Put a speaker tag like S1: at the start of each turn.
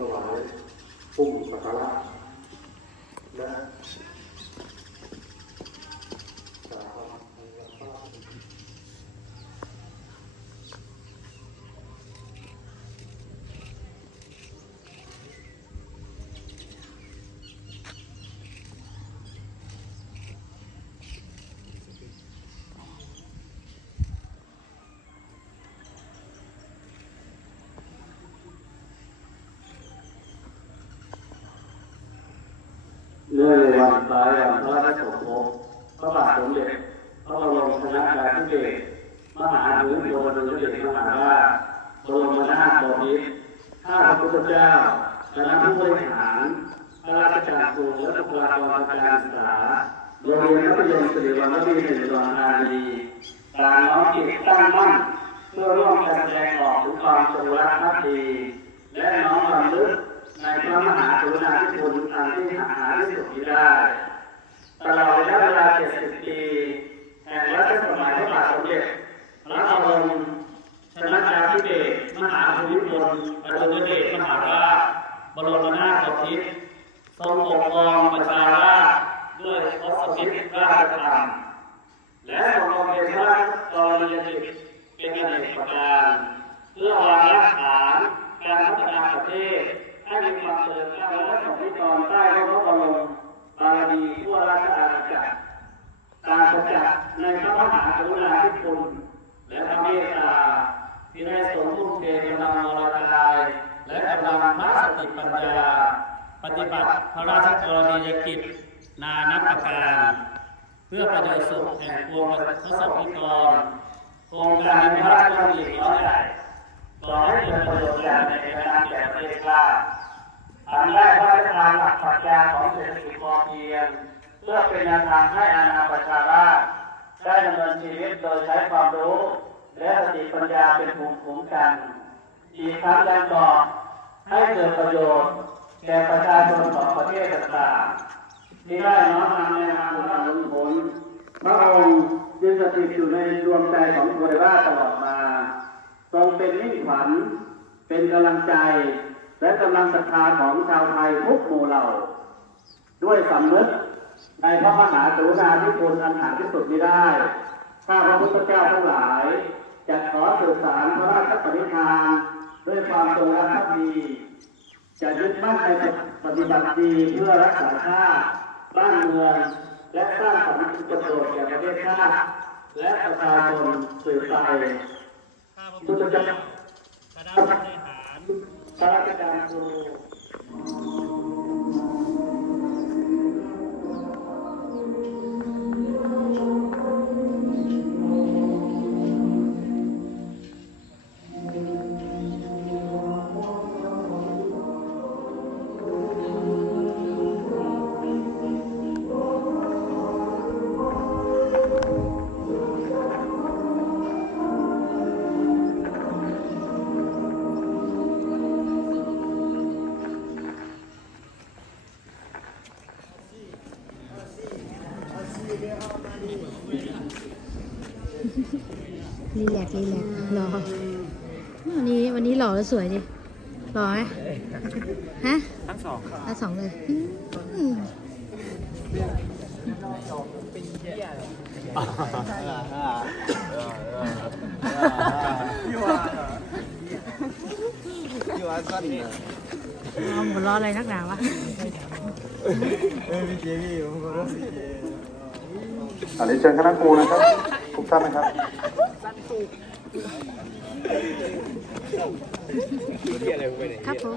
S1: ถวายปุ่มสักการะนะ วันคล้ายวันพระราชสมภพพระบาทสมเด็จพระบรมชนกาธิเบศรมหาภูมิพลอดุลยเดชมหาราชบรมนาถบพิตรข้าพระพุทธเจ้าคณะผู้บริหารข้าราชการครูและบุคลากรทางการศึกษาโรงเรียนมัธยมศิริวัณวดีหนึ่งอุดรธานีต่างน้อมจิตตั้งมั่นเพื่อร่วมกันแสดงออกถึงความจงรักภักดีและน้อมรำลึก ในพระมหากรุณาธิคุณอันที่หาหาที่สุดมิได้ ตลอดระยะเวลา 70 ปีแห่งรัชสมัยพระบาทสมเด็จพระบรมชนกาธิเบศรมหาภูมิพลอดุลยเดชมหาราชบรมนาถบพิตรทรงปกครองประชาราษฎร์ด้วยทศพิธราชธรรมและทรงบำเพ็ญพระราชกรณียกิจเป็นอเนกประการ เพื่อวางรากฐานการพัฒนาประเทศ ให้มีความเจริญก้าวหน้าของพิกรใต้ร่มพระบรมบารมีทั่วราชอาณาจักรการประจักษ์ในพระมหากรุณาธิคุณและพระเมตตาที่ได้ทรงทุ่มเทกำลังวรกายและกำลังพระสติปัญญา ปฏิบัติพระราชกรณียกิจนานับประการ เพื่อประโยชน์สุขแห่งปวงประสบนิกรโครงการพระราชดำริน้อยใหญ่ก่อให้เกิดประโยชน์อย่ในการแก่ประเทศชาติ อันได้พระราชทานหลักปรัชญาของเศรษฐกิจพอเพียง เพื่อเป็นแนวทางให้อาณาประชาราษฎร์ได้ดำเนินชีวิตโดยใช้ความรู้ และสติปัญญาเป็นภูมิคุ้มกัน อีกทั้งยังก่อให้เกิดประโยชน์แก่ประชาชนของประเทศต่างๆที่ได้น้อมนำในทางบุญหนุผลพระองค์ยึดสถิตอยู่ในดวงใจของบริวารตลอดมาทรงเป็นมิ่งขวัญเป็นกำลังใจ และกำลังศรัทธาของชาวไทยทุกหมู่เหล่า ด้วยสำนึกในพระมหากรุณาธิคุณอันหาที่สุดมิได้ข้าพระพุทธเจ้าทั้งหลายจะขอสื่อสารพระราชปณิธานด้วยความจงรักภักดีจะยึดมั่นในปฏิบัติดีเพื่อรักษาชาติบ้านเมืองและสร้างสรรค์ประโยชน์แก่ประเทศชาติและประชาชนสืบไป
S2: พุ
S1: ทธเจ้า
S2: คณะ ริหาร
S1: ข้าราชการครู
S3: รีแลกซ์รีแลกซ์รอวันนี้วันนี้หล่อแล้วสวยดิหล่อไหมฮะ
S2: ทั้งสองครับ
S3: ทั้งสองเลยอืม
S4: พี่ว่าพี่ว่าสั้นเนี่ย
S3: เอาหัวล้ออะไรนักหนาวะ
S4: เอ้ยพี่เจพี่ผมก็รู้พี่เจ
S1: อันนี้เชิญคณะครูนะครับ ทุกท่านนะครับ
S3: ครับผม